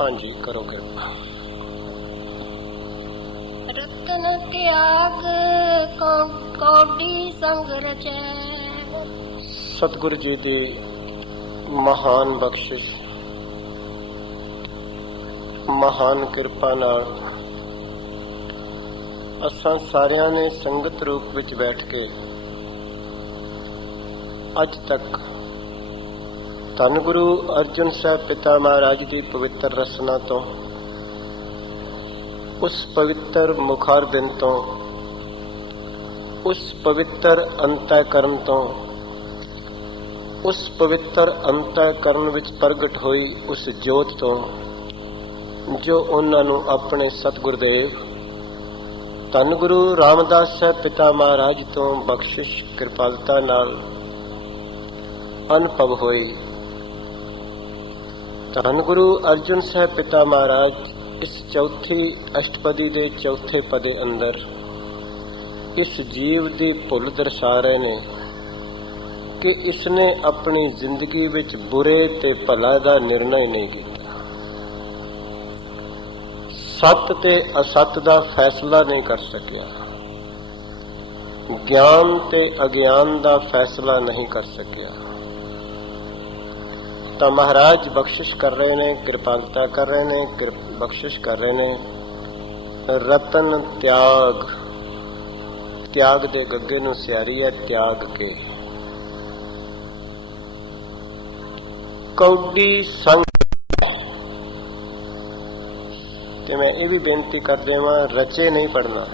हाँ जी, करो कृपा। रतन त्याग कौडी संग रचै। सतगुरु जी की महान बख्शिश, महान किरपा नाल असां सारियां ने संगत रूप विच बैठ के अज तक धन गुरु अर्जुन साहब पिता महाराज की पवित्र रसना तो, उस पवित्र मुखारबिंद तो, उस पवित्र अंतःकरण तो, उस पवित्र अंतःकरण विच प्रगट हुई उस जोत तो जो उन्हां नूं अपने सतगुरुदेव धन गुरु रामदास साहब पिता महाराज तो बख्शिश कृपालता नाल अनुभव हुई। धन गुरु अर्जुन साहब पिता महाराज इस चौथी अष्टपदी दे चौथे पदे अंदर इस जीव दी भुल दर्शा रहे ने कि इसने अपनी जिंदगी विच बुरे ते भला दा निर्णय नहीं किया, सत ते असत दा फैसला नहीं कर सकिया, ज्ञान ते अज्ञान दा फैसला नहीं कर सकिया। तो महाराज बख्शिश कर रहे ने, कृपालता कर रहे ने, बख्शिश कर रहे ने। रतन त्याग, त्याग दे गग्गे नूं सियारी है त्याग के। कौडी संग, ते मैं ये भी बेनती कर देवां, रचे नहीं पढ़ना,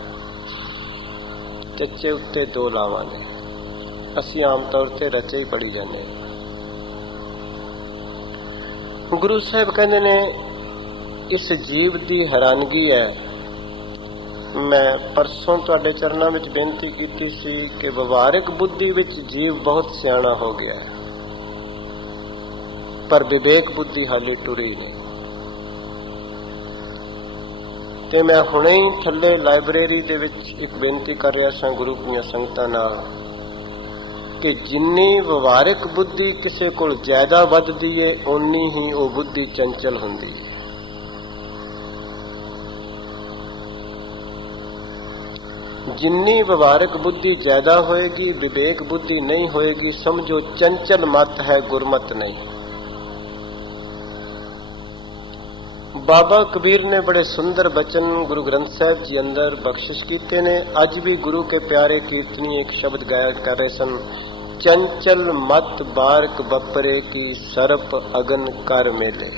चचे उत्ते दो लावां ने। असीं आम तौर ते रचे ही पढ़ी जाने। गुरु साहब कहते ने इस जीव की हैरानगी है। मैं परसों तुहाडे चरणों में बेनती की सी कि व्यवहारिक बुद्धि विच जीव बहुत सियाणा हो गया है, पर विवेक बुद्धि हाले टुरी नहीं। ते मैं हुणे ही थल्ले लाइब्रेरी दे विच एक बेनती कर रहा सा गुरु दी संगतां नाल कि जिन्नी व्यवहारिक बुद्धि किसी को ज्यादा वधदी है उन्नी ही वो बुद्धि चंचल हुंदी है। जिन्नी व्यवहारिक बुद्धि ज्यादा होएगी, विवेक बुद्धि नहीं होएगी, समझो चंचल मत है, गुरमत नहीं। बाबा कबीर ने बड़े सुंदर बचन गुरु ग्रंथ साहब जी अंदर बख्शिश कीते ने। अज भी गुरु के प्यारे कीर्तनी एक शब्द गाया कर रहे सन, चंचल मत बारक बपरे की सरप अगन कर मेले।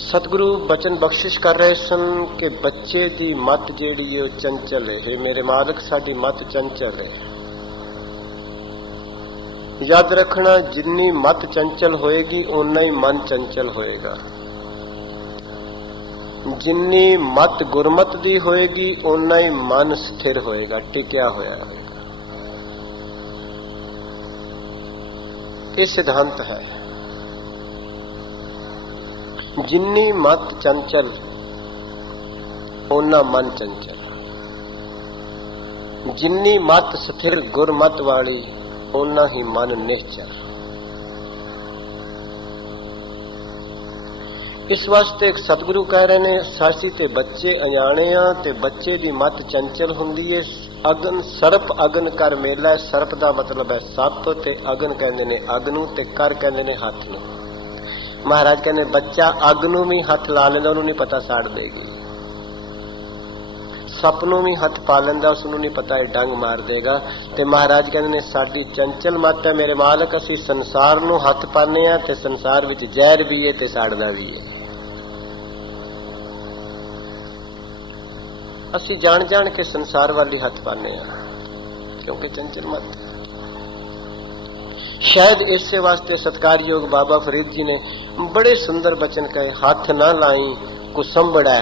सतगुरु बचन बख्शिश कर रहे सन कि बच्चे दी मत जेड़ी है चंचल है। मेरे मालिक साडी मत चंचल है। याद रखना, जिन्नी मत चंचल होएगी उन्ना ही मन चंचल होएगा। जिन्नी मत गुरमत दी होएगी उन्ना ही मन स्थिर होएगा, टिकिया होया होएगा। ये सिद्धांत है। जिन्नी मत चंचल उन्ना मन चंचल, जिन्नी मत स्थिर गुरमत वाली उन्ना ही मन निश्चल। इस वास्ते एक सतगुरु कह रहे ने, सासी ते बच्चे अजाणे आ ते बच्चे दी मत चंचल हुंदी है। अगन सरप अगन कर मेला। सरप दा मतलब है सप, ते अगन कहंदे ने अग नूं, ते कर कहंदे ने हथ नूं। महाराज कहंदे बच्चा अग नूं भी हथ ला लैंदा, उहनूं नहीं पता साड़ देगी। सप नूं भी हथ पा लैंदा, उसनूं नहीं पता डंग मार देगा। ते महाराज कहंदे ने साडी चंचल मत है मेरे मालक, असीं संसार नूं हथ पाने आ ते संसार विच जहर भी है ते साड़दा भी है। असीं जान जान के संसार वाली हथ पाने आ क्योंकि चंचल मत। शायद इसे वास्ते सत्कारयोग बाबा फरीद जी ने बड़े सुंदर बचन कहे, हाथ ना लाई कुसंबड़ा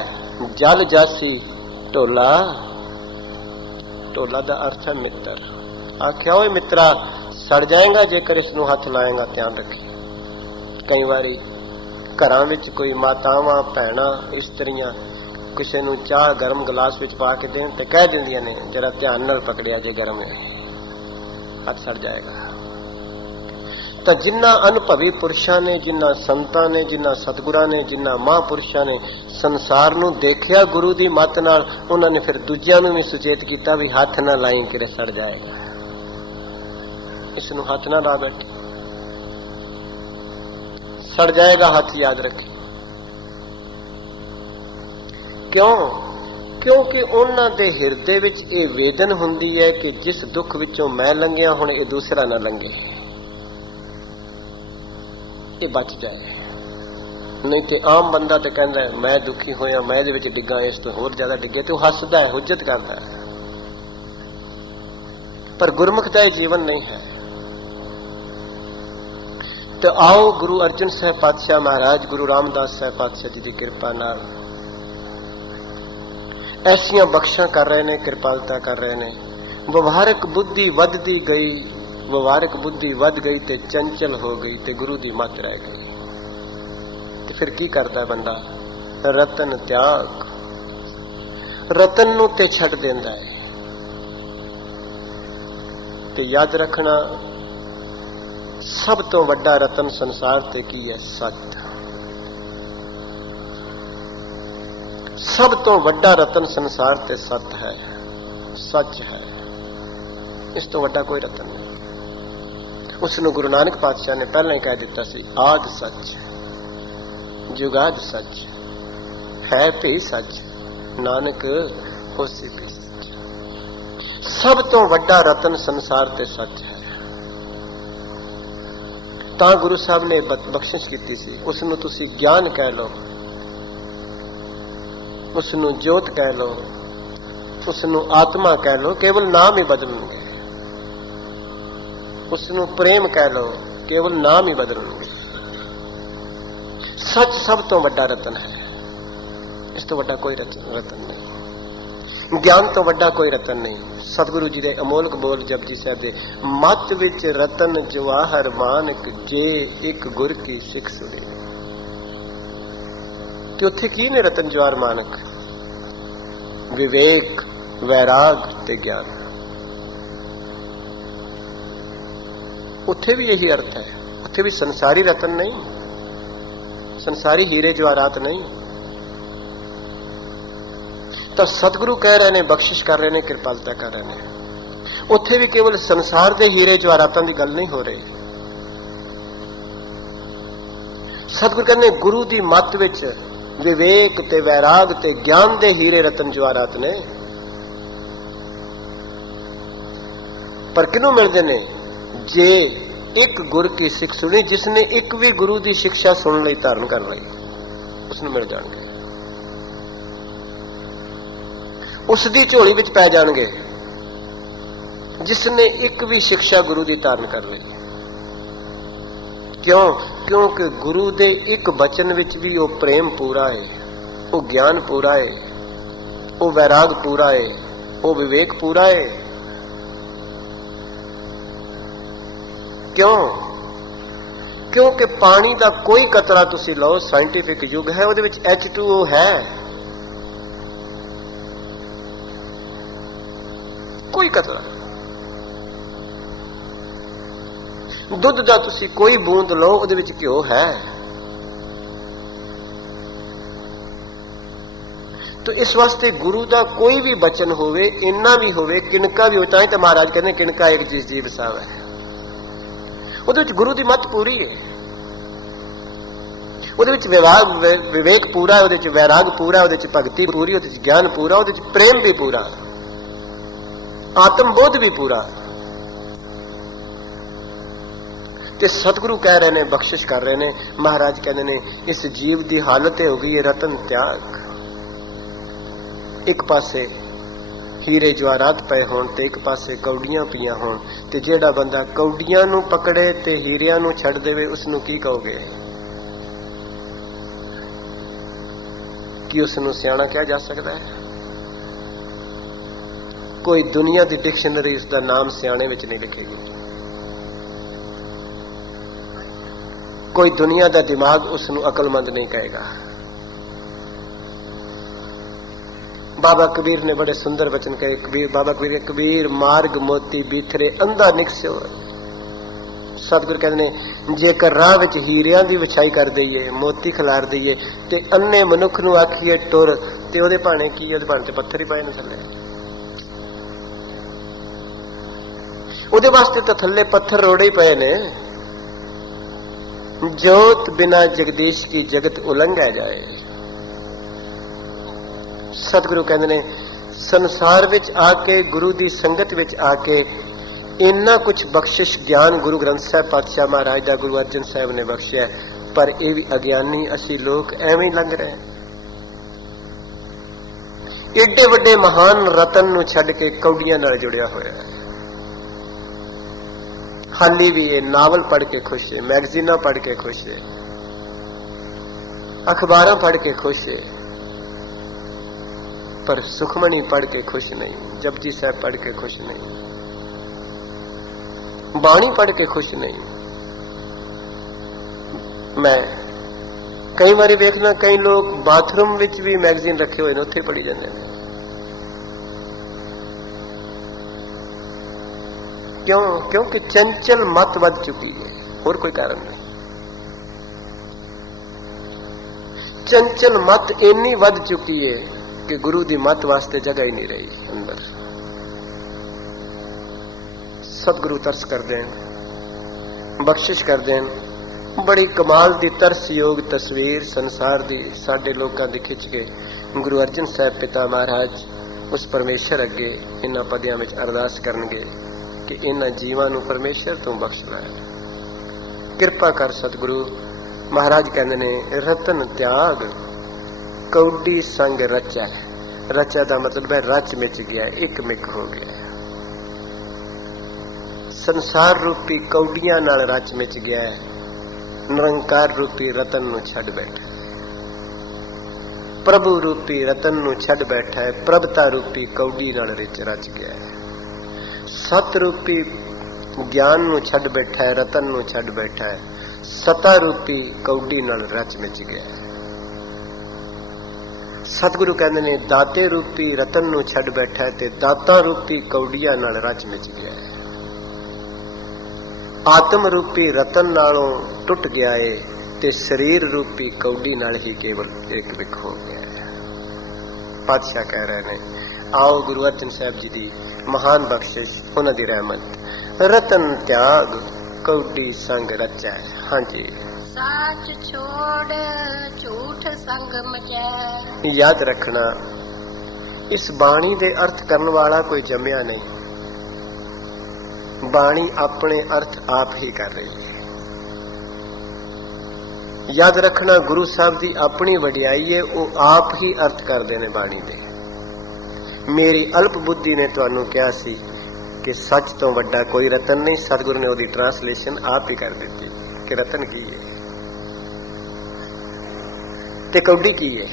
जल जासी ढोला। ढोला दा अर्थ है मित्र। आख्या ओए मित्रा सड़ जाएगा जेकर इसनूं हथ लाएगा, ध्यान रखे। कई बारी घरां विच कोई मातावां भैणां इस्त्रियां किसी नूं चाह गर्म गिलास विच पा के देन ते कह दिंदियां ने जरा ध्यान नाल पकड़िया जे गर्म है, हथ सड़ जाएगा। ਤਾਂ ਜਿਨ੍ਹਾਂ ਅਨੁਭਵੀ ਪੁਰਸ਼ਾਂ ਨੇ, ਜਿਨ੍ਹਾਂ ਸੰਤਾਂ ਨੇ, ਜਿਨ੍ਹਾਂ ਸਤਿਗੁਰਾਂ ਨੇ, ਜਿਨ੍ਹਾਂ ਮਹਾਂਪੁਰਸ਼ਾਂ ਨੇ ਸੰਸਾਰ ਨੂੰ ਦੇਖਿਆ ਗੁਰੂ ਦੀ ਮੱਤ ਨਾਲ, ਉਹਨਾਂ ਨੇ ਫਿਰ ਦੂਜਿਆਂ ਨੂੰ ਵੀ ਸੁਚੇਤ ਕੀਤਾ ਵੀ ਹੱਥ ਨਾ ਲਾਈ ਕਿਰੇ ਸੜ ਜਾਏਗਾ, ਇਸ ਨੂੰ ਹੱਥ ਨਾ ਲਾ ਬੈਠੇ, ਸੜ ਜਾਏਗਾ ਹੱਥ, ਯਾਦ ਰੱਖੇ। ਕਿਉਂ? ਕਿਉਂਕਿ ਉਹਨਾਂ ਦੇ ਹਿਰਦੇ ਵਿੱਚ ਇਹ ਵੇਦਨ ਹੁੰਦੀ ਹੈ ਕਿ ਜਿਸ ਦੁੱਖ ਵਿੱਚੋਂ ਮੈਂ ਲੰਘਿਆ ਹੁਣ ਇਹ ਦੂਸਰਾ ਨਾ ਲੰਘੇ, ਇਹ ਬਚ ਜਾਏ। ਨਹੀਂ ਤੇ ਆਮ ਬੰਦਾ ਤੇ ਕਹਿੰਦਾ ਮੈਂ ਦੁਖੀ ਹੋਇਆ, ਮੈਂ ਇਹਦੇ ਵਿੱਚ ਡਿੱਗਾ, ਇਸ ਤੋਂ ਹੋਰ ਜ਼ਿਆਦਾ ਡਿੱਗੇ, ਤੇ ਉਹ ਹੱਸਦਾ ਹੈ, ਹੁੱਜਤ ਕਰਦਾ ਹੈ। ਪਰ ਗੁਰਮੁਖ ਦਾ ਇਹ ਜੀਵਨ ਨਹੀਂ ਹੈ। ਤੇ ਆਓ ਗੁਰੂ ਅਰਜਨ ਸਾਹਿਬ ਪਾਤਸ਼ਾਹ ਮਹਾਰਾਜ, ਗੁਰੂ ਰਾਮਦਾਸ ਸਾਹਿਬ ਪਾਤਸ਼ਾਹ ਜੀ ਦੀ ਕਿਰਪਾ ਨਾਲ ਐਸੀਆਂ ਬਖਸ਼ਾਂ ਕਰ ਰਹੇ ਨੇ, ਕਿਰਪਾਲਤਾ ਕਰ ਰਹੇ ਨੇ। ਵਿਵਹਾਰਕ ਬੁੱਧੀ ਵੱਧਦੀ ਗਈ, ਵਿਵਹਾਰਕ ਬੁੱਧੀ ਵੱਧ ਗਈ ਤੇ ਚੰਚਲ ਹੋ ਗਈ ਤੇ ਗੁਰੂ ਦੀ ਮੱਤ ਰਹਿ ਗਈ। ਤੇ ਫਿਰ ਕੀ ਕਰਦਾ ਬੰਦਾ? ਰਤਨ ਤਿਆਗ, ਰਤਨ ਨੂੰ ਤੇ ਛੱਡ ਦਿੰਦਾ ਹੈ। ਤੇ ਯਾਦ ਰੱਖਣਾ, ਸਭ ਤੋਂ ਵੱਡਾ ਰਤਨ ਸੰਸਾਰ ਤੇ ਕੀ ਹੈ? ਸੱਚ। ਸਭ ਤੋਂ ਵੱਡਾ ਰਤਨ ਸੰਸਾਰ ਤੇ ਸੱਚ ਹੈ, ਸੱਚ ਹੈ। ਇਸ ਤੋਂ ਵੱਡਾ ਕੋਈ ਰਤਨ ਨਹੀਂ। ਉਸ ਨੂੰ ਗੁਰੂ ਨਾਨਕ ਪਾਤਸ਼ਾਹ ਨੇ ਪਹਿਲਾਂ ਹੀ ਕਹਿ ਦਿੱਤਾ ਸੀ, ਆਦਿ ਸੱਚ, ਜੁਗਾਦ ਸੱਚ, ਹੈ ਭੀ ਸੱਚ, ਨਾਨਕ ਹੋਸੀ ਭੀ ਸੱਚ। ਸਭ ਤੋਂ ਵੱਡਾ ਰਤਨ ਸੰਸਾਰ ਤੇ ਸੱਚ ਹੈ। ਤਾਂ ਗੁਰੂ ਸਾਹਿਬ ਨੇ ਬਖਸ਼ਿਸ਼ ਕੀਤੀ ਸੀ। ਉਸ ਨੂੰ ਤੁਸੀਂ ਗਿਆਨ ਕਹਿ ਲਓ, ਉਸ ਨੂੰ ਜੋਤ ਕਹਿ ਲਓ, ਉਸ ਨੂੰ ਆਤਮਾ ਕਹਿ ਲਓ, ਕੇਵਲ ਨਾਮ ਹੀ ਬਦਲਣਗੇ। ਉਸ ਨੂੰ ਪ੍ਰੇਮ ਕਹਿ ਲਓ, ਕੇਵਲ ਨਾਮ ਹੀ ਬਦਲਣਗੇ। ਸੱਚ ਸਭ ਤੋਂ ਵੱਡਾ ਰਤਨ ਹੈ। ਇਸ ਤੋਂ ਵੱਡਾ ਕੋਈ ਰਤਨ ਨਹੀਂ। ਗਿਆਨ ਤੋਂ ਵੱਡਾ ਕੋਈ ਰਤਨ ਨਹੀਂ। ਸਤਿਗੁਰੂ ਜੀ ਦੇ ਅਮੋਲਕ ਬੋਲ ਜਪਜੀ ਸਾਹਿਬ ਦੇ, ਮੱਤ ਵਿੱਚ ਰਤਨ ਜਵਾਹਰ ਮਾਨਕ, ਜੇ ਇੱਕ ਗੁਰ ਕੀ ਸਿੱਖ ਸੁਣੇ। ਕਿ ਉੱਥੇ ਕੀ ਨੇ ਰਤਨ ਜਵਾਹਰ ਮਾਨਕ? ਵਿਵੇਕ, ਵੈਰਾਗ ਤੇ ਗਿਆਨ। ਉੱਥੇ ਵੀ ਇਹੀ ਅਰਥ ਹੈ। ਉੱਥੇ ਵੀ ਸੰਸਾਰੀ ਰਤਨ ਨਹੀਂ, ਸੰਸਾਰੀ ਹੀਰੇ ਜਵਾਹਰਾਤ ਨਹੀਂ। ਤਾਂ ਸਤਿਗੁਰੂ ਕਹਿ ਰਹੇ ਨੇ, ਬਖਸ਼ਿਸ਼ ਕਰ ਰਹੇ ਨੇ, ਕਿਰਪਾਲਤਾ ਕਰ ਰਹੇ ਨੇ। ਉੱਥੇ ਵੀ ਕੇਵਲ ਸੰਸਾਰ ਦੇ ਹੀਰੇ ਜਵਾਹਰਾਤਾਂ ਦੀ ਗੱਲ ਨਹੀਂ ਹੋ ਰਹੀ। ਸਤਿਗੁਰੂ ਕਹਿੰਦੇ ਗੁਰੂ ਦੀ ਮੱਤ ਵਿੱਚ ਵਿਵੇਕ ਤੇ ਵੈਰਾਗ ਤੇ ਗਿਆਨ ਦੇ ਹੀਰੇ ਰਤਨ ਜਵਾਹਰਾਤ ਨੇ। ਪਰ ਕਿਹਨੂੰ ਮਿਲਦੇ ਨੇ? ਜੇ ਇੱਕ ਗੁਰ ਕੀ ਸਿੱਖ ਸੁਣੀ, ਜਿਸਨੇ ਇੱਕ ਵੀ ਗੁਰੂ ਦੀ ਸਿੱਖਿਆ ਸੁਣ ਲਈ, ਧਾਰਨ ਕਰ ਲਈ, ਉਸ ਨੂੰ ਮਿਲ ਜਾਣਗੇ। ਉਸ ਦੀ ਝੋਲੀ ਵਿੱਚ ਪੈ ਜਾਣਗੇ ਜਿਸਨੇ ਇੱਕ ਵੀ ਸਿੱਖਿਆ ਗੁਰੂ ਦੀ ਧਾਰਨ ਕਰ ਲਈ। ਕਿਉਂ? ਕਿਉਂਕਿ ਗੁਰੂ ਦੇ ਇੱਕ ਬਚਨ ਵਿੱਚ ਵੀ ਉਹ ਪ੍ਰੇਮ ਪੂਰਾ ਹੈ, ਉਹ ਗਿਆਨ ਪੂਰਾ ਹੈ, ਉਹ ਵੈਰਾਗ ਪੂਰਾ ਹੈ, ਉਹ ਵਿਵੇਕ ਪੂਰਾ ਹੈ। ਕਿਉਂ? ਕਿਉਂਕਿ ਪਾਣੀ ਦਾ ਕੋਈ ਕਤਰਾ ਤੁਸੀਂ ਲਓ, ਸਾਇੰਟੀਫਿਕ ਯੁੱਗ ਹੈ, ਉਹਦੇ ਵਿੱਚ H2O ਹੈ। ਕੋਈ ਕਤਰਾ। ਦੁੱਧ ਦਾ ਤੁਸੀਂ ਕੋਈ ਬੂੰਦ ਲਓ, ਉਹਦੇ ਵਿੱਚ ਘਿਓ ਹੈ। तो इस वास्ते गुरु का कोई भी बचन होवे, इन्ना भी होवे, किनका भी होता है, तो महाराज कहते हैं किनका एक जिस जीव साव है। उहदे विच गुरु की मत पूरी है, उहदे विच विवेक पूरा, उहदे विच वैराग पूरा, उहदे विच भगती पूरी, उहदे विच ज्ञान पूरा, उहदे विच प्रेम भी पूरा, आत्मबोध भी पूरा। ते सतगुरु कह रहे हैं, बख्शिश कर रहे हैं, महाराज कहते हैं इस जीव की हालत हो गई है रतन त्याग। एक पासे हीरे जवाहरात पे होण ते एक पासे कौडियां पियां होण, ते जेड़ा बंदा कौडियां नूं पकड़े ते हीरियां नूं छड्ड देवे, उसनूं की कहोगे कि उसनूं सियाणा कहा जा सकता है? कोई दुनिया की डिक्शनरी उसका नाम सियाणे विच नहीं लिखेगी, कोई दुनिया का दिमाग उसनूं अकलमंद नहीं कहेगा। बाबा कबीर ने बड़े सुंदर वचन कहे, कबीर बाबा कबीर मार्ग मोती बिथरे अंधा निकस्यो, सतगुरु कहते ने जेकर राह विच हीरियां दी विछाई कर दईए, मोती खिलार दईए ते अन्ने मनुख नूं आखीए टुर ते ओहदे भाणे की ओहदे भाणे ते पत्थर ही पाए ने थल्ले। ओहदे वास्ते तो थल्ले पत्थर रोड़े ही पए ने। जोत बिना जगदीश की जगत उलंघा जाए। सतगुरु कहते ने संसार विच आके गुरु दी संगत विच आके इन्ना कुछ बख्शिश ज्ञान गुरु ग्रंथ साहिब पातशाह महाराज दा गुरु अर्जन साहिब ने बख्शिया, पर यह भी अज्ञानी असी लोग एवं लंघ रहे हैं। एडे वड्डे महान रतन नूं छड्ड के कौडियां नाल जुड़िया होया है। हाली भी ये नावल पढ़ के खुश है, मैगजीना पढ़ के खुश है, अखबार पढ़ के खुश है, पर सुखमणी पढ़ के खुश नहीं, जपजी साहब पढ़ के खुश नहीं, बाणी पढ़ के खुश नहीं। मैं कई बार देखना कई लोग बाथरूम विच भी मैगजीन रखे हुए उत्थे पढ़ी जाते हैं। क्यों? क्योंकि चंचल मत वध चुकी है, और कोई कारण नहीं। चंचल मत इन्नी वध चुकी है कि गुरु दी मत वास्ते जगह ही नहीं रही अंदर। सतगुरु तरस कर देन, बख्शिश कर देन। बड़ी कमाल दी तरस योग तस्वीर संसार दी साडे लोकां दी खिंच के गुरु अर्जन साहब पिता महाराज उस परमेश्वर अगे इन्हां पदियां विच अरदास करनगे कि इन्हां जीवां नूं परमेश्वर तूं बख्श लै, किरपा कर सतगुरु। महाराज कहंदे ने रतन त्याग कौडी संग रचा। रचा दा मतलब है रच मिच गया, एक मिक हो गया। संसार रूपी कौडियां नाल रच मिच गया है, निरंकार रूपी रतन नूं छड्ड बैठा है, प्रभु रूपी रतन नूं छड्ड बैठा है, प्रभता रूपी कौडी नाल रच गया है, सत रूपी ज्ञान नूं छड्ड बैठा है, रतन नूं छड्ड बैठा है, सता रूपी कौडी नाल रच मिच गया है। सतगुरु कहंदे ने दाते रूपी रतन नूं छड्ड बैठा है ते दाता रूपी कौडियां नाल रच मिच गया है। आत्म रूपी रतन नालों टुट गया है ते शरीर रूपी कौडी नाल ही केवल एक विख हो गया है। पातशाह कह रहे ने आओ गुरु अर्जन साहब जी दी महान बख्शिश, उन्हां दी रहमत। रतन त्याग कौडी संग रचा है। हाँ जी, साच छोड़ झूठ संग मचै। याद रखना इस बाणी दे अर्थ करने वाला कोई जम्या नहीं, बाणी अपने अर्थ आप ही कर रही है। याद रखना गुरु साहब की अपनी वडियाई है, वो आप ही अर्थ करते हैं बाणी दे। मेरी अल्प बुद्धि ने तुहानू कहा सी कि सच तो वड्डा कोई रतन नहीं। सतगुरु ने उसकी ट्रांसलेशन आप ही कर दी कि रतन की है ते कौडी की है।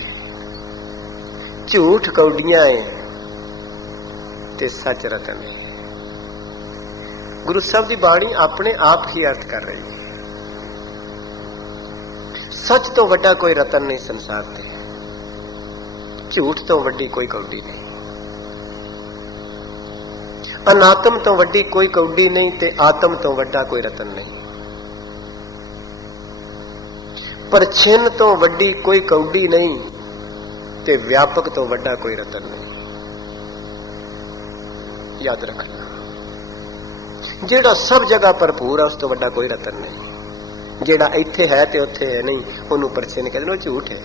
झूठ कौडियां है ते सच रतन है। गुरु साहब की बाणी अपने आप ही अर्थ कर रही है। सच तो वड्डा कोई रतन नहीं संसार ते, झूठ तो वड्डी कोई कौडी नहीं, अनात्म तो वड्डी कोई कौडी नहीं ते आत्म तो वड्डा कोई रतन नहीं, पर छिन्न तो वड्डी कोई कौडी नहीं ते व्यापक तो वड्डा कोई रतन नहीं। याद रखना जेड़ा सब जगह भरपूर है उस तो वड्डा कोई रतन नहीं। जेड़ा इत्थे है ते उत्थे है नहीं, उन्होंने परछे ने कहते झूठ है।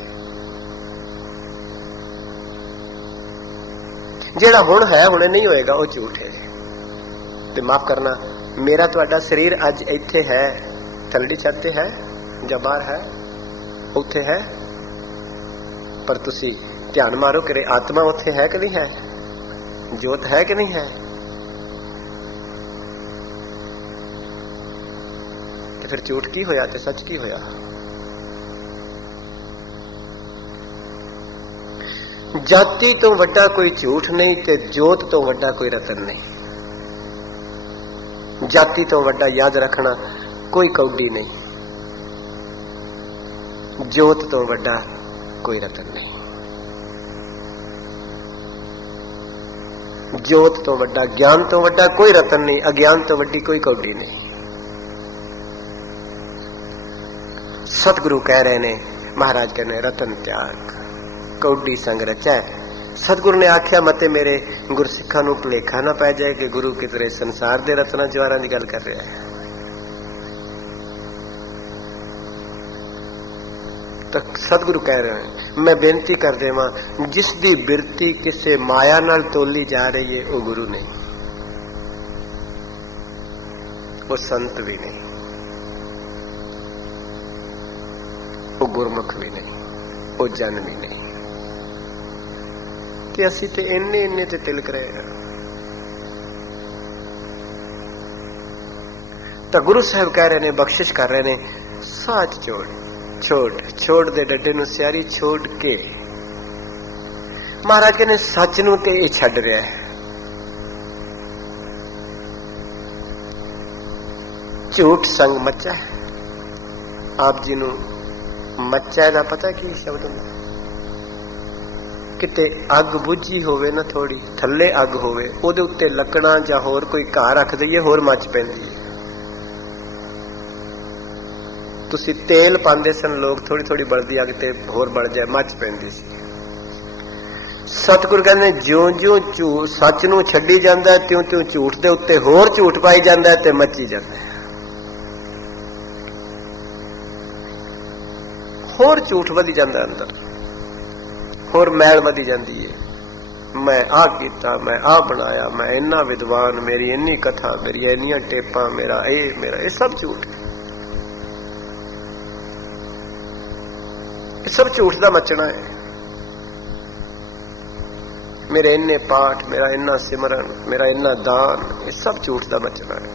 जेड़ा हुण है हुणे नहीं होएगा वो झूठ है। ते माफ करना, मेरा तुहाडा शरीर अज इत्थे है, थल्ली छत ते है जां बाहर है, उत्थे है, पर तुसी ध्यान मारो कि आत्मा उत्थे है कि नहीं है, जोत है कि नहीं है। तो फिर झूठ की होया ते सच की होया। जाति तो वड्डा कोई झूठ नहीं ते जोत तो वड्डा कोई रतन नहीं। जाति तो वड्डा याद रखना कोई कौडी नहीं, जोत तो वड्डा कोई रतन नहीं। जोत तो वड्डा ज्ञान तो वड्डा कोई रतन नहीं, अज्ञान तो वड्डी कोई कौडी नहीं। सतगुरु कह रहे ने, महाराज कहने रतन त्याग कौडी संग रचा। सतगुरु ने आख्या मते मेरे गुरसिखा नूं भुलेखा ना पै जाए कि गुरु कितरे संसार दे रत्ना जवाहरां दी गल कर रहा है। तो सतगुरु कह रहे हैं मैं बेनती कर देवां, जिस दी बिरती किसे माया नाल तोली जा रही है वो गुरु नहीं, वो संत भी नहीं, वो गुरमुख भी नहीं, वो जन भी नहीं। कि असी ते इन्ने इन्ने ते तिलक रहे हैं। तो गुरु साहब कह रहे ने, बख्शिश कर रहे ने, साच छोड़ छोड़ दे डड्डे नूं सियारी छोड़ के। महाराज कहने सच नूं ते ये छड्ड रहा है। झूठ संग मचा। आप जी नूं मचा दा पता की शब्द हुंदा? किते अग बुझी होवे ना, थोड़ी थल्ले अग होवे, ओदे उत्ते लकड़ा जां होर कोई घाह रख दईए, होर मच पैंदी है। तुसी तेल पांदे सन लोग, थोड़ी थोड़ी बढ़दी अग ते होर बढ़ जाए, मच पैंदी सी। सतगुरु कहंदे ज्यों ज्यों झूठ सच नूं छड्डी जांदा है, त्यों त्यों झूठ दे उत्ते होर झूठ पाई जांदा है ते मची जांदा है। होर झूठ वधी जांदा अंदर, होर मैल वधी जांदी है। मैं आ कीता, मैं आ बनाया, मैं इन्ना विद्वान, मेरी इन्नी कथा, मेरी इन्नियां टेपां, मेरा ये सब झूठ है। सब झूठ का मचना है। मेरे इन्ने पाठ, मेरा इन्ना सिमरन, मेरा इन्ना दान, ये सब झूठ का मचना है।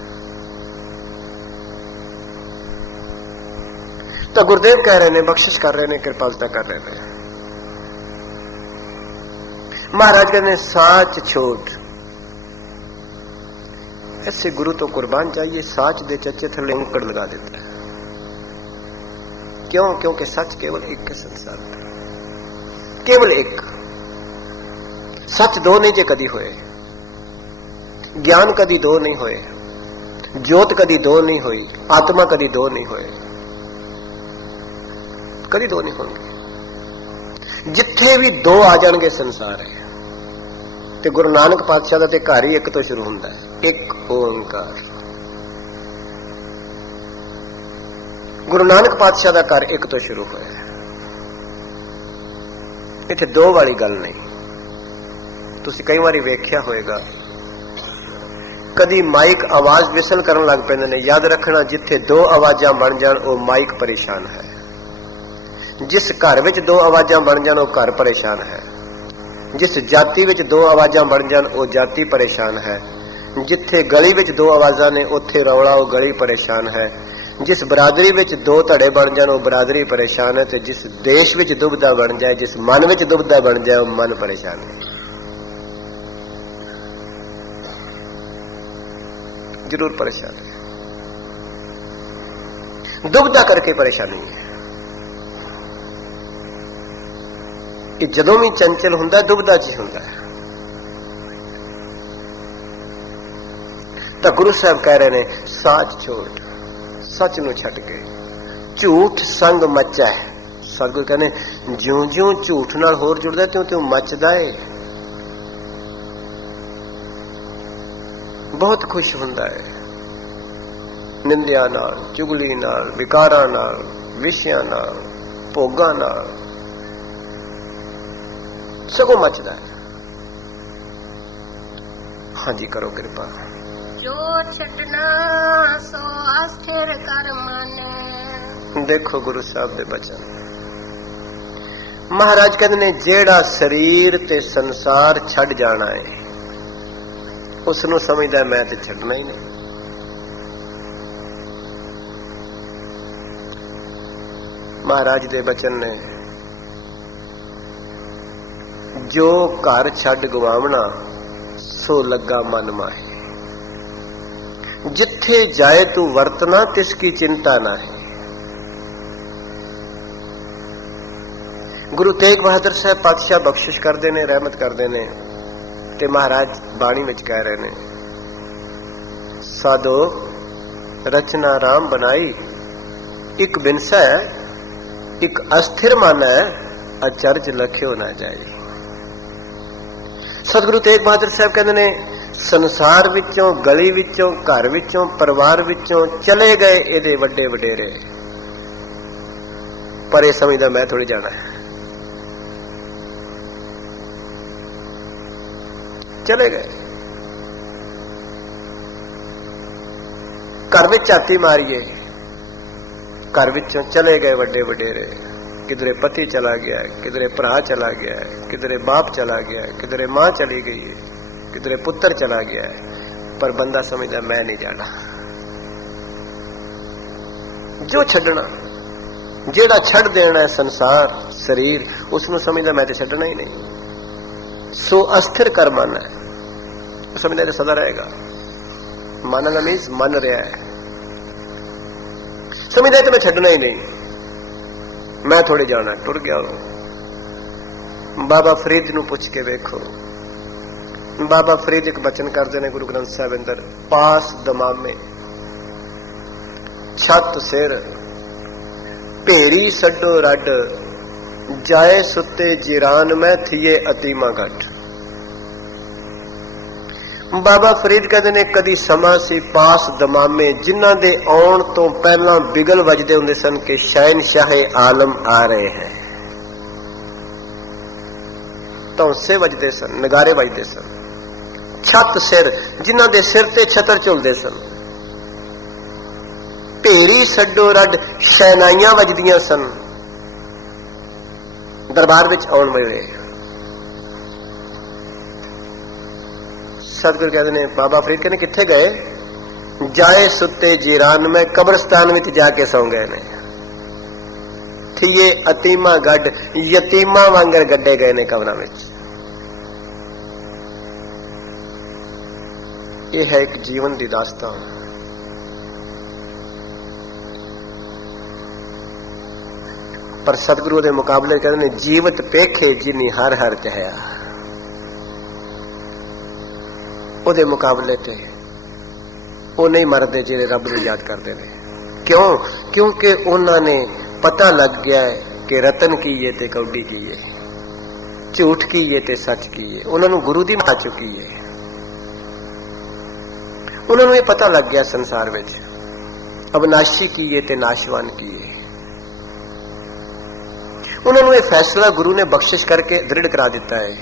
तो गुरुदेव कह रहे ने, बख्शिश कर रहे ने, कृपालता कर रहे ने। महाराज कहते हैं साच छोड़। ऐसे गुरु तो कुर्बान चाहिए, साच दे चच्चे थले अंकड़ लगा देता है। क्यों? क्योंकि सच केवल एक है संसार में, केवल एक। सच दो नहीं जे कदी होए, ज्ञान कदी दो नहीं होए, जोत कदी दो नहीं हुई, आत्मा कदी दो नहीं होए, कदी दो नहीं होंगे। जिथे भी दो आ जाएंगे संसार है। ते गुरु नानक पातशाह दा ते घर ही एक तो शुरू होंदा है, एक ओंकार। गुरु नानक पातशाह दा घर एक तो शुरू होया। इत्थे दो वाली गल नहीं। तुसीं कई बारी वेख्या होएगा, कदी माइक आवाज विसल करन लग पैंदे ने। याद रखना, जिथे दो आवाजां बन जाण वो माइक परेशान है। जिस घर विच दो आवाजां बन जाण वो घर परेशान है। जिस जाति विच दो आवाजां बन जाण वो जाति परेशान है। जिथे गली विच दो आवाजां ने उत्थे रौला वो गली परेशान है। जिस बरादरी विच दो धड़े बन जाण वो बरादरी परेशान है। ते जिस देश विच दुविधा बन जाए, जिस मन विच दुविधा बन जाए, वो मन परेशान है। जरूर परेशान है, दुविधा करके परेशानी है। कि जदों भी चंचल हुंदा दुविधा च हुंदा है। तो गुरु साहब कह रहे ने, साच छोड़, सच नूं छड्ड के झूठ संग मचा है। सतगुरु कहने ज्यों ज्यों झूठ नाल होर जुड़दा त्यों त्यों मचदा है। बहुत खुश हुंदा है निंदिया नाल, चुगली नाल, विकारां नाल, विषयां नाल, भोगां नाल, सगों मचदा है। हाँ जी, करो कृपा। जो छड्डना सो अस्थिर कर मन। देखो गुरु साहब दे बचन। महाराज कहते ने, जेड़ा शरीर ते संसार छड़ जाना है उसनों समझदा है मैं ते छड्डना ही नहीं। महाराज दे बचन ने, जो घर छड़ गवावना सो लगा मन माहे। जिथे जाए तू वर्तना तिसकी चिंता ना है। गुरु तेग बहादुर साहब पातशाह बख्शिश करते ने, रहमत करते ने। ते महाराज बाणी विच कह रहे ने, साधो रचना राम बनाई, एक बिनसा ਇੱਕ ਅਸਥਿਰ ਮਨ ਹੈ, ਅਚਰਜ ਲਖਿਓ ਨਾ ਜਾਏ। ਸਤਿਗੁਰੂ ਤੇਗ ਬਹਾਦਰ ਸਾਹਿਬ ਕਹਿੰਦੇ ਨੇ, ਸੰਸਾਰ ਵਿੱਚੋਂ, ਗਲੀ ਵਿੱਚੋਂ, ਘਰ ਵਿੱਚੋਂ, ਪਰਿਵਾਰ ਵਿੱਚੋਂ ਚਲੇ ਗਏ ਇਹਦੇ ਵੱਡੇ ਵਡੇਰੇ, ਪਰ ਇਹ ਸਮਝਦਾ ਮੈਂ ਥੋੜੀ ਜਾਣਾ ਹੈ। ਚਲੇ ਗਏ। ਘਰ ਵਿੱਚ ਝਾਤੀ ਮਾਰੀਏ, ਘਰ ਵਿੱਚੋਂ ਚਲੇ ਗਏ ਵੱਡੇ ਵਡੇਰੇ। ਕਿਧਰੇ ਪਤੀ ਚਲਾ ਗਿਆ, ਕਿਧਰੇ ਭਰਾ ਚਲਾ ਗਿਆ, ਕਿਧਰੇ ਬਾਪ ਚਲਾ ਗਿਆ, ਕਿਧਰੇ ਮਾਂ ਚਲੀ ਗਈ ਹੈ, ਕਿਧਰੇ ਪੁੱਤਰ ਚਲਾ ਗਿਆ ਹੈ, ਪਰ ਬੰਦਾ ਸਮਝਦਾ ਮੈਂ ਨਹੀਂ ਜਾਣਾ। ਜੋ ਛੱਡਣਾ, ਜਿਹੜਾ ਛੱਡ ਦੇਣਾ ਹੈ ਸੰਸਾਰ, ਸਰੀਰ, ਉਸ ਨੂੰ ਸਮਝਦਾ ਮੈਂ ਤੇ ਛੱਡਣਾ ਹੀ ਨਹੀਂ। ਸੋ ਅਸਥਿਰ ਕਰ ਮਨ ਹੈ, ਸਮਝਦਾ ਸਦਾ ਰਹੇਗਾ। ਮੰਨਣਾ ਮੀਨਸ ਮੰਨ ਰਿਹਾ ਹੈ, ਸਮਝਦਾ ਤੇ ਮੈਂ ਛੱਡਣਾ ਹੀ ਨਹੀਂ, ਮੈਂ ਥੋੜੇ ਜਾਣਾ, ਟੁਰ ਗਿਆ। ਬਾਬਾ ਫਰੀਦ ਨੂੰ ਪੁੱਛ ਕੇ ਵੇਖੋ, ਬਾਬਾ ਫਰੀਦ ਇੱਕ ਬਚਨ ਕਰਦੇ ਨੇ ਗੁਰੂ ਗ੍ਰੰਥ ਸਾਹਿਬ ਅੰਦਰ, ਪਾਸ ਦਮਾਮੇ ਛੱਤ ਸਿਰ ਭੇਰੀ ਛੱਡੋ ਰੱਡ, ਜਾਏ ਸੁੱਤੇ ਜਿਰਾਨ ਮੈਂ ਥੀਏ ਅਤੀਮਾ ਗੱਠ। ਬਾਬਾ ਫਰੀਦ ਕਹਿੰਦੇ ਨੇ, ਕਦੀ ਸਮਾਂ ਸੀ ਪਾਸ ਦਮਾਮੇ, ਜਿਨ੍ਹਾਂ ਦੇ ਆਉਣ ਤੋਂ ਪਹਿਲਾਂ ਬਿਗਲ ਵੱਜਦੇ ਹੁੰਦੇ ਸਨ ਕਿ ਸ਼ਹਿਨਸ਼ਾਹੇ ਆਲਮ ਆ ਰਹੇ ਹੈ। ਧੌਂਸੇ ਵੱਜਦੇ ਸਨ, ਨਗਾਰੇ ਵੱਜਦੇ ਸਨ। ਛੱਤ ਸਿਰ, ਜਿਨ੍ਹਾਂ ਦੇ ਸਿਰ ਤੇ ਛਤਰ ਝੁਲਦੇ ਸਨ। ਭੇਰੀ ਛੱਡੋ ਰੱਡ, ਸ਼ਹਿਨਾਈਆਂ ਵੱਜਦੀਆਂ ਸਨ ਦਰਬਾਰ ਵਿੱਚ ਆਉਣ ਵੇਲੇ। ਸਤਿਗੁਰੂ ਕਹਿੰਦੇ ਨੇ, ਬਾਬਾ ਫਰੀਦ ਕਹਿੰਦੇ ਕਿੱਥੇ ਗਏ? ਜਾਏ ਸੁੱਤੇ ਜੀਰਾਨ ਮੈਂ, ਕਬਰਸਤਾਨ ਵਿੱਚ ਜਾ ਕੇ ਸੌਂ ਗਏ ਨੇ। ਥੀਏ ਅਤੀਮਾ ਗੱਡ, ਯਤੀਮਾਂ ਵਾਂਗਰ ਗੱਡੇ ਗਏ ਨੇ ਕਬਰਾਂ ਵਿੱਚ। ਇਹ ਹੈ ਇੱਕ ਜੀਵਨ ਦੀ ਦਾਸਤਾਨ। ਪਰ ਸਤਿਗੁਰੂ ਦੇ ਮੁਕਾਬਲੇ ਕਹਿੰਦੇ ਨੇ, ਜੀਵਤ ਪੇਖੇ ਜਿਨੀ ਹਰ ਹਰ ਕਹਿਆ। ਉਹਦੇ ਮੁਕਾਬਲੇ ਤੇ ਉਹ ਨਹੀਂ ਮਰਦੇ ਜਿਹੜੇ ਰੱਬ ਨੂੰ ਯਾਦ ਕਰਦੇ ਨੇ। ਕਿਉਂ? ਕਿਉਂਕਿ ਉਹਨਾਂ ਨੇ ਪਤਾ ਲੱਗ ਗਿਆ ਹੈ ਕਿ ਰਤਨ ਕੀ ਹੈ ਤੇ ਕੌਡੀ ਕੀ ਹੈ, ਝੂਠ ਕੀ ਹੈ ਤੇ ਸੱਚ ਕੀ ਹੈ। ਉਹਨਾਂ ਨੂੰ ਗੁਰੂ ਦੀ ਮਾ ਚੁੱਕੀ ਹੈ। ਉਹਨਾਂ ਨੂੰ ਇਹ ਪਤਾ ਲੱਗ ਗਿਆ ਸੰਸਾਰ ਵਿੱਚ ਅਬਨਾਸ਼ੀ ਕੀ ਹੈ ਤੇ ਨਾਸ਼ਵਾਨ ਕੀ ਹੈ। ਉਹਨਾਂ ਨੂੰ ਇਹ ਫੈਸਲਾ ਗੁਰੂ ਨੇ ਬਖਸ਼ਿਸ਼ ਕਰਕੇ ਦ੍ਰਿੜ ਕਰਾ ਦਿੱਤਾ ਹੈ।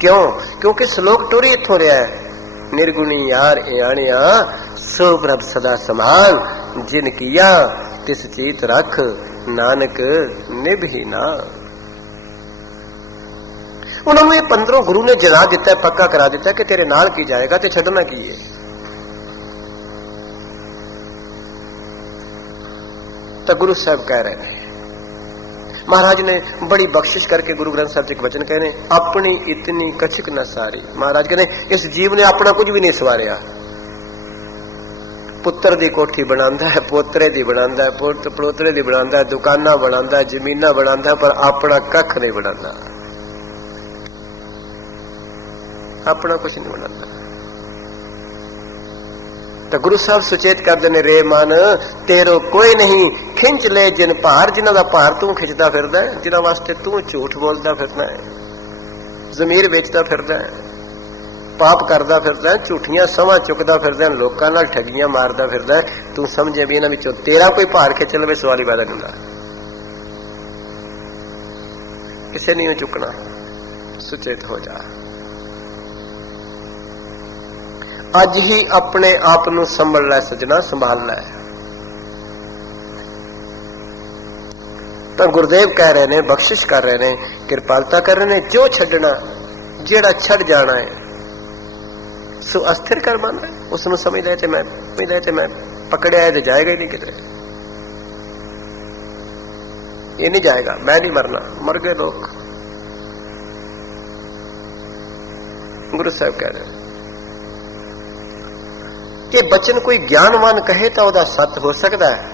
ਕਿਉਂ? ਕਿਉਂਕਿ ਸ਼ਲੋਕ ਟੋਰੀ ਇੱਥੋਂ ਰਿਹਾ ਹੈ, ਨਿਰਗੁਣੀ ਯਾਰ ਇਆਣਿਆ ਸੋ ਪ੍ਰਭ ਸਦਾ ਸੰਭਾਲ, ਜਿਨ ਕੀਆ ਤਿਸ ਚੀਤ ਰੱਖ, ਨਾਨਕ ਨਿਭੀ ਨਾ। ਉਹਨਾਂ ਨੂੰ ਇਹ 15 ਗੁਰੂ ਨੇ ਜਣਾ ਦਿੱਤਾ, ਪੱਕਾ ਕਰਾ ਦਿੱਤਾ ਕਿ ਤੇਰੇ ਨਾਲ ਕੀ ਜਾਏਗਾ ਤੇ ਛੱਡਣਾ ਕੀ ਹੈ। ਤਾਂ ਗੁਰੂ ਸਾਹਿਬ ਕਹਿ ਰਹੇ ਨੇ, महाराज ने बड़ी बख्शिश करके गुरु ग्रंथ साहब एक वचन कहने, अपनी इतनी कछक न सारी। महाराज कहते इस जीव ने अपना कुछ भी नहीं सवारिया। पुत्र दी कोठी बनांदा है, पोतरे दी बनांदा है, पोतरे दी बनांदा है, दुकाना बनांदा है, जमीना बनांदा है, पर अपना कख नहीं बनांदा, अपना कुछ नहीं बनांदा। तो गुरु साहब सुचेत करते ने, रे मन तेरो कोई नहीं खिंच ले जिन भार, जिन्हां दा भार तू खिंचदा फिरदा है, जिन्हां वास्ते तू झूठ बोलदा फिरदा है, जमीर बेचदा फिरदा है, पाप करदा फिरदा है, झूठियां सवां चुकदा फिरदा है, लोकां नाल ठगियां मारदा फिरदा है। तू समझे भी इन्हां विचों तेरा कोई भार खिंच लवे, सवाल ही पैदा नहीं हुंदा। किसे नहीं चुकना, सुचेत हो जा। ਅੱਜ ਹੀ ਆਪਣੇ ਆਪ ਨੂੰ ਸੰਭਲ ਲੈ ਸਜਣਾ, ਸੰਭਾਲ ਲੈ। ਤਾਂ ਗੁਰਦੇਵ ਕਹਿ ਰਹੇ ਨੇ, ਬਖਸ਼ਿਸ਼ ਕਰ ਰਹੇ ਨੇ, ਕਿਰਪਾਲਤਾ ਕਰ ਰਹੇ ਨੇ, ਜੋ ਛੱਡਣਾ, ਜਿਹੜਾ ਛੱਡ ਜਾਣਾ ਹੈ ਸੋ ਅਸਥਿਰ ਕਰ ਮਨ, ਉਸ ਨੂੰ ਸਮਝ ਲੈ ਤੇ ਮੈਂ ਪਕੜਿਆ ਹੈ ਤੇ ਜਾਏਗਾ ਹੀ ਨਹੀਂ ਕਿਤੇ। ਇਹ ਨਹੀਂ ਜਾਏਗਾ, ਮੈਂ ਨਹੀਂ ਮਰਨਾ, ਮਰ ਗਏ ਲੋਕ। ਗੁਰੂ ਸਾਹਿਬ ਕਹਿ ਰਹੇ ਕਿ ਬਚਨ ਕੋਈ ਗਿਆਨਵਾਨ ਕਹੇ ਤਾਂ ਉਹਦਾ ਸੱਤ ਹੋ ਸਕਦਾ ਹੈ।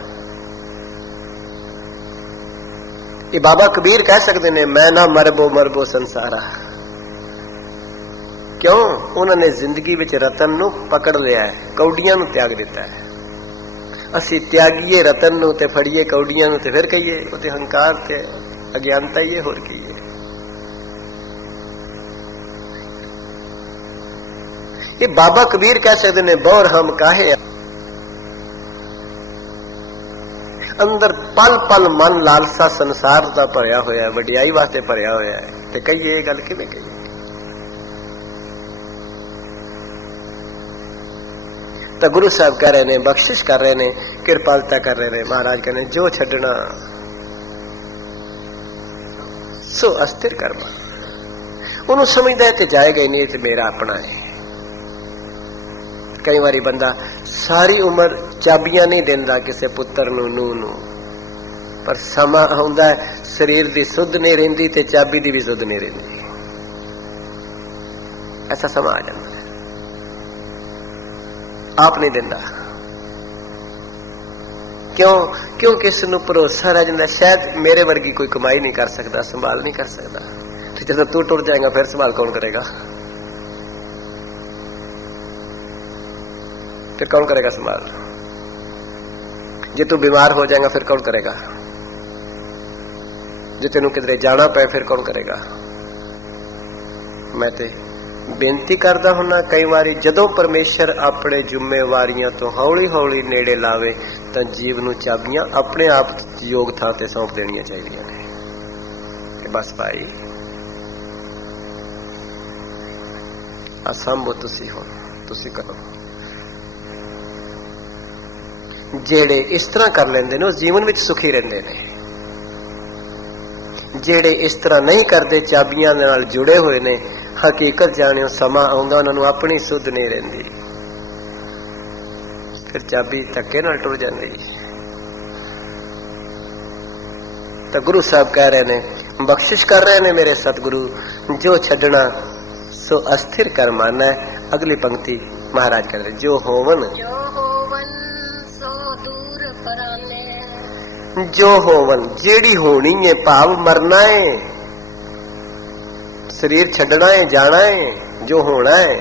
ਇਹ ਬਾਬਾ ਕਬੀਰ ਕਹਿ ਸਕਦੇ ਨੇ, ਮੈਂ ਨਾ ਮਰਬੋ ਸੰਸਾਰਾ। ਕਿਉਂ? ਉਹਨਾਂ ਨੇ ਜ਼ਿੰਦਗੀ ਵਿੱਚ ਰਤਨ ਨੂੰ ਪਕੜ ਲਿਆ ਹੈ, ਕੌਡੀਆਂ ਨੂੰ ਤਿਆਗ ਦਿੱਤਾ ਹੈ। ਅਸੀਂ ਤਿਆਗੀਏ ਰਤਨ ਨੂੰ ਤੇ ਫੜੀਏ ਕੌਡੀਆਂ ਨੂੰ ਤੇ ਫਿਰ ਕਹੀਏ ਉਹਦੇ ਹੰਕਾਰ ਤੇ ਅਗਿਆਨਤਾ ਹੀ ਹੈ, ਹੋਰ ਕੀ ਹੈ। ਇਹ ਬਾਬਾ ਕਬੀਰ ਕਹਿ ਸਕਦੇ ਨੇ, ਬੌਰ ਹਮ ਕਾਹੇ ਅੰਦਰ ਪਲ ਪਲ ਮਨ ਲਾਲਸਾ ਸੰਸਾਰ ਦਾ ਭਰਿਆ ਹੋਇਆ, ਵਡਿਆਈ ਵਾਸਤੇ ਭਰਿਆ ਹੋਇਆ ਹੈ, ਤੇ ਕਹੀਏ ਇਹ ਗੱਲ ਕਿਵੇਂ ਕਹੀਏ। ਤਾਂ ਗੁਰੂ ਸਾਹਿਬ ਕਹਿ ਰਹੇ ਨੇ, ਬਖਸ਼ਿਸ਼ ਕਰ ਰਹੇ ਨੇ, ਕਿਰਪਾਲਤਾ ਕਰ ਰਹੇ ਨੇ। ਮਹਾਰਾਜ ਕਹਿੰਦੇ ਜੋ ਛੱਡਣਾ ਸੋ ਅਸਥਿਰ ਕਰਮਾ। ਉਹਨੂੰ ਸਮਝਦਾ ਹੈ ਤੇ ਜਾਏਗਾ ਹੀ ਨਹੀਂ, ਤੇ ਮੇਰਾ ਆਪਣਾ ਹੈ। ਕਈ ਵਾਰੀ ਬੰਦਾ ਸਾਰੀ ਉਮਰ ਚਾਬੀਆਂ ਨਹੀਂ ਦਿੰਦਾ ਕਿਸੇ ਪੁੱਤਰ ਨੂੰ, ਨੂੰਹ ਨੂੰ, ਪਰ ਸਮਾਂ ਆਉਂਦਾ ਹੈ ਸਰੀਰ ਦੀ ਸੁੱਧ ਨਹੀਂ ਰਹਿੰਦੀ ਤੇ ਚਾਬੀ ਦੀ ਵੀ ਸੁੱਧ ਨਹੀਂ ਰਹਿੰਦੀ। ਐਸਾ ਸਮਾਂ ਆ ਜਾਂਦਾ ਹੈ, ਆਪ ਨਹੀਂ ਦਿੰਦਾ। ਕਿਉਂ ਕਿਸ ਨੂੰ ਭਰੋਸਾ ਰਹਿ ਜਾਂਦਾ, ਸ਼ਾਇਦ ਮੇਰੇ ਵਰਗੀ ਕੋਈ ਕਮਾਈ ਨਹੀਂ ਕਰ ਸਕਦਾ, ਸੰਭਾਲ ਨਹੀਂ ਕਰ ਸਕਦਾ, ਤੇ ਜਦੋਂ ਤੂੰ ਟੁੱਟ ਜਾਏਗਾ ਫਿਰ ਸੰਭਾਲ ਕੌਣ ਕਰੇਗਾ? फिर कौन करेगा संभाल? जे तू बीमार हो जाएगा फिर कौन करेगा? जे तेनू किधरे जाना पे फिर कौन करेगा? मैं ते बेनती करदा हुन्ना कई बारी, जदों परमेश्वर अपने जिम्मेवारियां तो हौली हौली नेड़े लावे तां जीव नू चाबियां अपने आप योग थां ते सौंप देणियां चाहीदियां ने कि बस भाई असंभव तुसी हो, तुसी करो। ਜਿਹੜੇ ਇਸ ਤਰ੍ਹਾਂ ਕਰ ਲੈਂਦੇ ਨੇ ਉਹ ਜੀਵਨ ਵਿੱਚ ਸੁਖੀ ਰਹਿੰਦੇ ਨੇ। ਜਿਹੜੇ ਇਸ ਤਰ੍ਹਾਂ ਨਹੀਂ ਕਰਦੇ, ਚਾਬੀਆਂ ਨਾਲ ਜੁੜੇ ਹੋਏ ਨੇ, ਹਕੀਕਤ ਜਾਣਿਓ ਸਮਾਂ ਆਉਂਦਾ ਉਹਨਾਂ ਨੂੰ ਆਪਣੀ ਸੁੱਧ ਨਹੀਂ ਰਹਿੰਦੀ, ਫਿਰ ਚਾਬੀ ਧੱਕੇ ਨਾਲ ਟੁੱਟ ਜਾਂਦੀ। ਤਾਂ ਗੁਰੂ ਸਾਹਿਬ ਕਹਿ ਰਹੇ ਨੇ, ਬਖਸ਼ਿਸ਼ ਕਰ ਰਹੇ ਨੇ ਮੇਰੇ ਸਤਿਗੁਰੂ, ਜੋ ਛੱਡਣਾ ਸੋ ਅਸਥਿਰ ਕਰ ਮਾਨਾ ਹੈ। ਅਗਲੀ ਪੰਕਤੀ ਮਹਾਰਾਜ ਕਹਿੰਦੇ, ਜੋ ਹੋਵਨ ਜੋ ਹੋਵਨ, ਜਿਹੜੀ ਹੋਣੀ ਹੈ, ਭਾਵ ਮਰਨਾ ਹੈ, ਸਰੀਰ ਛੱਡਣਾ ਹੈ, ਜਾਣਾ ਹੈ, ਜੋ ਹੋਣਾ ਹੈ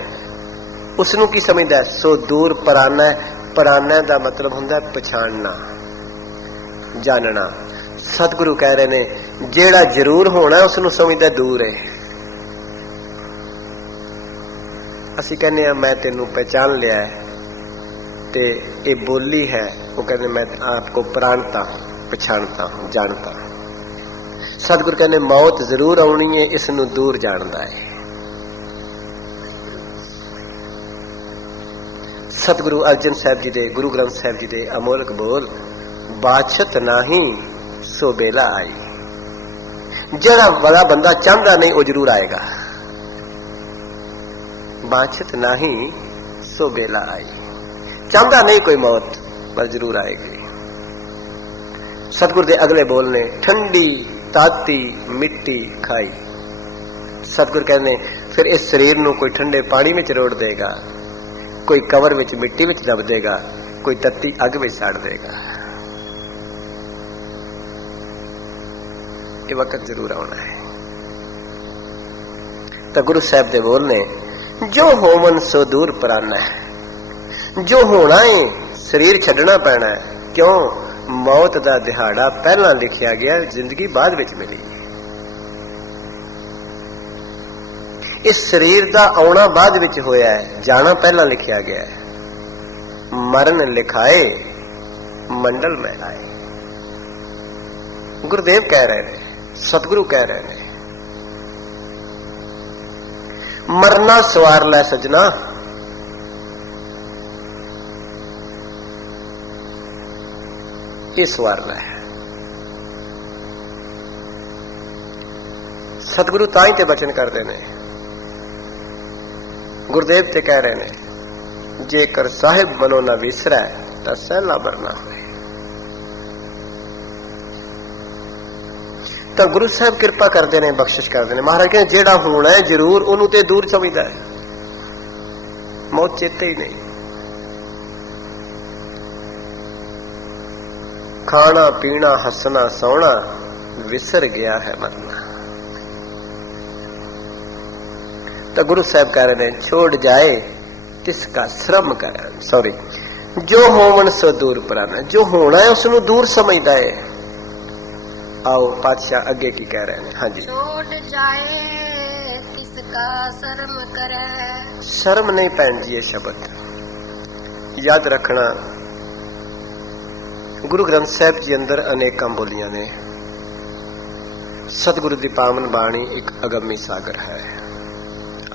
ਉਸ ਨੂੰ ਕੀ ਸਮਝਦਾ? ਸੋ ਦੂਰ ਪਰਾਨਾ ਹੈ। ਪਰਾਨਾ ਦਾ ਮਤਲਬ ਹੁੰਦਾ ਪਛਾਣਨਾ, ਜਾਣਨਾ। ਸਤਿਗੁਰੂ ਕਹਿ ਰਹੇ ਨੇ, ਜਿਹੜਾ ਜ਼ਰੂਰ ਹੋਣਾ ਉਸ ਨੂੰ ਸਮਝਦਾ ਦੂਰ ਹੈ। ਅਸੀਂ ਕਹਿੰਦੇ ਹਾਂ ਮੈਂ ਤੈਨੂੰ ਪਹਿਚਾਨ ਲਿਆ ਹੈ, ਤੇ ਇਹ ਬੋਲੀ ਹੈ। ਉਹ ਕਹਿੰਦੇ मैं आपको प्राणता हूं, पछाणता हूं, जानता हूं। सतगुरु कहने मौत जरूर आनी है, इसनू दूर जानता है। सतगुरु अर्जन साहब जी दे, गुरु ग्रंथ साहब जी दे अमोलक बोल, बाछत नाही सो बेला आई। जड़ा बड़ा बंदा चाहता नहीं वो जरूर आएगा। बाछत नाही सो बेला आई, चाहता नहीं कोई मौत पर जरूर आएगी। सतगुरु दे अगले बोल ने, ठंडी ताती मिट्टी खाई। सतगुरु कहने फिर इस शरीर नू कोई ठंडे पानी में रोड़ देगा, कोई कवर में मिट्टी में दब देगा, कोई तत्ती अग में साड़ देगा। ये वक्त जरूर आना है। तो गुरु साहब दे बोल ने, जो होवन सो दूर पराना है। जो होना है शरीर छड्डना पैना है। क्यों? मौत का दिहाड़ा पहला लिखिया गया, जिंदगी बाद विच मिली। इस शरीर का आना बाद विच होया है, जाना पहला लिखिया गया है। मरण लिखाए मंडल में आए। गुरुदेव कह रहे हैं, सतगुरु कह रहे हैं, मरना सवार लै सजना, ये सवारना है। सतगुरु ताई ते बचन करते हैं, गुरुदेव ते कह रहे हैं, जेकर साहिब मनो ना विसरै तां सहला मरना होए। तो गुरु साहब कृपा करते हैं, बख्शिश करते हैं। महाराज कहते जेड़ा होना है जरूर, उन्हों ते दूर समझदा है, मौत चेते ही नहीं। खाना पीना हंसना सोना विसर गया है मरना। तो गुरु साहब कह रहे हैं, छोड़ जाए तिसका श्रम कर, सॉरी, ਜੋ ਹੋਵਣ ਸੋ ਦੂਰ ਪਰਾਨਾ, ਜੋ ਹੋਣਾ ਹੈ ਉਸ ਨੂੰ ਦੂਰ ਸਮਝਦਾ ਹੈ। आओ पातशाह अगे की कह रहे हैं। हाँ जी, छोड़ जाए किसका शर्म करे। शर्म नहीं भैन जी, ये शब्द याद रखना। गुरु ग्रंथ साहिब जी अंदर अनेकां बोलियां ने। सतगुरु दी पावन बाणी एक अगम्य सागर है,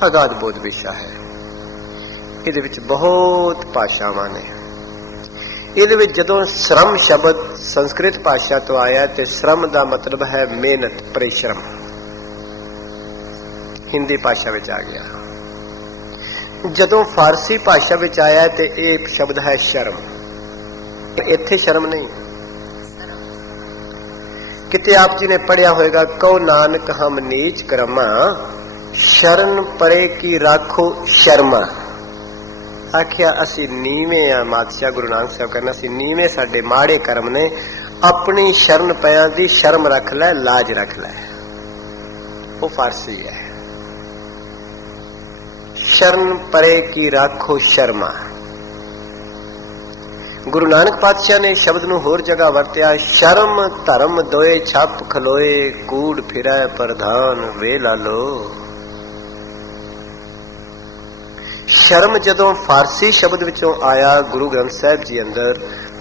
अगाध बोध विशा है। इहदे विच बहुत भाषावां ने। ਇਹਦੇ ਵਿੱਚ ਜਦੋਂ ਸ਼ਰਮ ਸ਼ਬਦ ਸੰਸਕ੍ਰਿਤ ਭਾਸ਼ਾ ਤੋਂ ਆਇਆ ਤੇ ਸ਼ਰਮ ਦਾ ਮਤਲਬ ਹੈ ਮਿਹਨਤ, ਪਰਿਸ਼ਰਮ। ਹਿੰਦੀ ਭਾਸ਼ਾ ਵਿੱਚ ਆ ਗਿਆ। ਜਦੋਂ ਫਾਰਸੀ ਭਾਸ਼ਾ ਵਿੱਚ ਆਇਆ ਤੇ ਇਹ ਸ਼ਬਦ ਹੈ ਸ਼ਰਮ। ਇੱਥੇ ਸ਼ਰਮ ਨਹੀਂ। ਕਿਤੇ ਆਪ ਜੀ ਨੇ ਪੜਿਆ ਹੋਵੇਗਾ, ਕਉ ਨਾਨਕ ਹਮ ਨੀਚ ਕਰਮਾ ਸ਼ਰਨ ਪਰੇ ਕੀ ਰਾਖੋ ਸ਼ਰਮਾ। आख्या असी नीवे आ मातशाह गुरु नानक साहब कहना, असी नीवे साडे माड़े कर्म ने, अपनी शरण पिया दी शर्म रख लै, लाज रख लै। वो फारसी है। शरण परे की राखो शर्मा। गुरु नानक पातशाह ने शब्द नूं होर जगह वरत्या, शर्म धर्म दोए छप खलोए, कूड़ फिरै प्रधान वेला लो। शर्म जदों फारसी शब्द विचों आया गुरु ग्रंथ साहिब जी अंदर,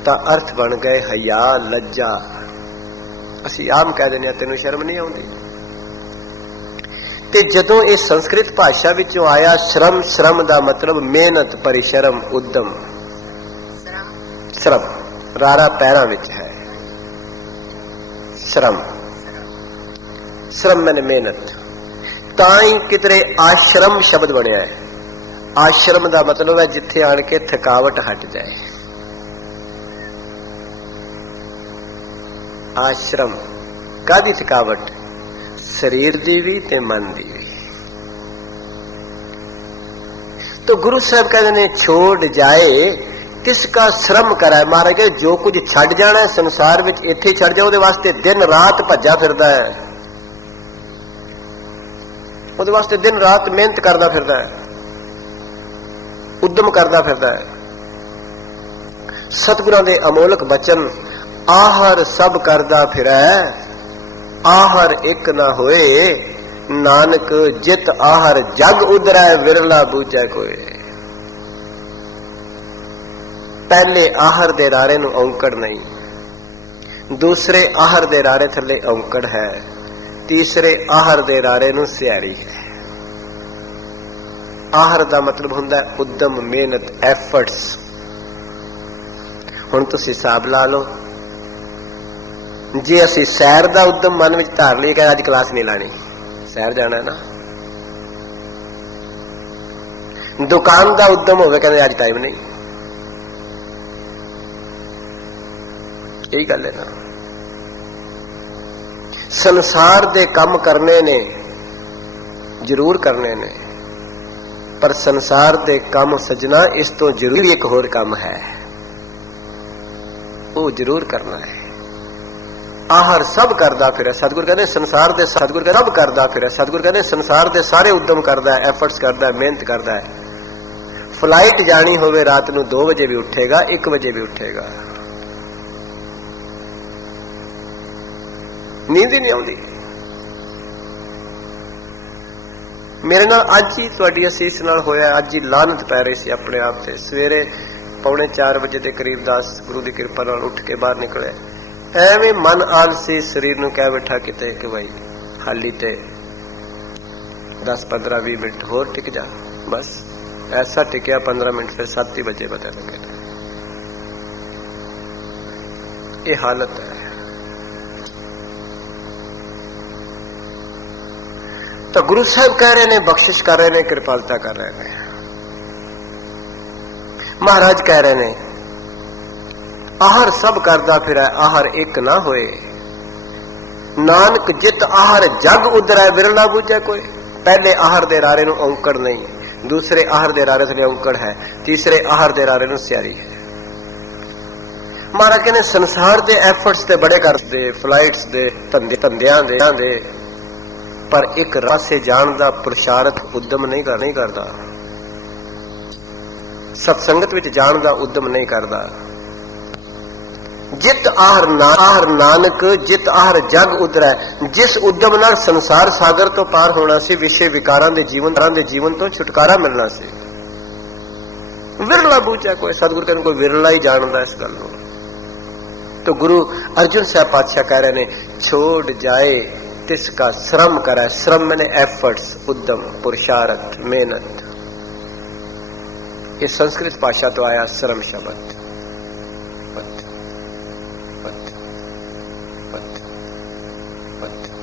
तां अर्थ बन गए हया, लज्जा। असीं आम कह दिंदे हां तैनूं शर्म नहीं आउंदी। ते जदों इह संस्कृत भाषा विचों आया श्रम, श्रम दा मतलब मेहनत, परिश्रम, उद्यम। श्रम रारा पैरां विच है। श्रम, श्रम मैंने मेहनत। तां ही कितरे आश्रम शब्द बनिया है। आश्रम का मतलब है जिथे आन के थकावट हट जाए। आश्रम कादी थकावट? शरीर दी भी ते मन दी भी। तो गुरु साहब कहते हैं छोड़ जाए किसका श्रम कराए। महाराज जो कुछ छड़ जाना है संसार में, इत्थे छड़ जाए, उहदे वास्ते दिन रात भज्जा फिरदा है, उहदे वास्ते दिन रात मेहनत करदा फिरदा है, उद्यम करता फिरदा है। सतगुरां दे अमोलक बचन, आहर सब करदा फिरै, आहर एक ना होए, नानक जित आहर जग उदरै, विरला बूझै कोई। पहले आहर दे रारे नूं औंकड़ नहीं, दूसरे आहर दे रारे थल्ले औंकड़ है, तीसरे आहर दे रारे नूं सियारी है। आहर का मतलब हुंदा है उद्यम, मेहनत, एफर्ट्स। हुण तुसीं हिसाब ला लो, जे असीं सैर का उद्यम मन में धार लईए कि अज क्लास नहीं लानी, सैर जाना है ना। दुकान का उद्यम होवे कहंदे अज टाइम नहीं, यही गल है ना। संसार दे काम करने ने, जरूर करने ने, पर संसार दे काम सजना इस तो जरूरी एक होर काम है, वो जरूर करना है। आहर सब करदा फिरे, सतगुर कहते संसार दे, सतगुर कहते सब करदा फिरे, सतगुर कहते संसार दे सारे उद्यम करदा है, एफर्ट्स करदा है, मेहनत करदा है। फ्लाइट जानी होवे रात नूं 2 बजे भी उठेगा, 1 बजे भी उठेगा, नींद ही नहीं आउंदी। मेरे नाल अज ही तुहाडी असीस नाल होया, अज ही लानत पै रही सी अपने आप से। सवेरे 3:45 बजे के करीब दास गुरु की कृपा नाल उठ के बाहर निकले, एवें मन आलसी शरीर नूं कह बैठा किते कि भाई हाली ते 10, 15, 20 मिनट होर टिक जा। बस ऐसा टिकया 15 मिनट, फिर 7 ही बजे पता लगे। ये हालत है। तो गुरु साहब कह रहे ने, बख्शिश कर रहे ने, कृपालता कर रहे ने। महाराज कह रहे ने आहर सब करदा फिर आहर एक ना होए, नानक जित आहर जग उदरै, विरला बूझे कोई। पहले आहर दे रारे नूं औंकड़ नहीं, दूसरे आहर दे रारे थले औंकड़ है, तीसरे आहर दे रारे नूं स्यारी है। महाराज कहने संसार दे एफर्ट्स ते बड़े करदे, फ्लाइट्स दे, धंधियां दे, पर एक राह से जान दा पुरुषार्थ उद्यम नहीं करदा। ਸਤਸੰਗਤ ਵਿੱਚ ਜਾਣ ਦਾ ਉਦਮ ਨਹੀਂ ਕਰਦਾ। ਜਿਤ ਆਹਰ ਨਾਨਕ ਜਿਤ ਆਹਰ ਜਗ ਉਦਰੈ, ਜਿਸ ਉਦਮ ਨਾਲ ਸੰਸਾਰ ਸਾਗਰ ਤੋਂ ਪਾਰ ਹੋਣਾ ਸੀ, ਵਿਸ਼ੇ ਵਿਕਾਰਾਂ ਦੇ ਜੀਵਨ ਤੋਂ ਛੁਟਕਾਰਾ ਮਿਲਣਾ ਸੀ। ਵਿਰਲਾ ਬੂਝਾ ਕੋਈ, ਸਤਿਗੁਰੂ ਕਹਿੰਦੇ ਕੋਈ ਵਿਰਲਾ ਹੀ ਜਾਣਦਾ ਇਸ ਗੱਲ ਨੂੰ। तो गुरु अर्जुन साहब पातशाह कह रहे ने छोड़ जाए तिसका श्रम करे। श्रम मैंने एफर्ट्स, उद्यम, पुरुषार्थ, मेहनत। ये संस्कृत भाषा तो आया श्रम शब्द।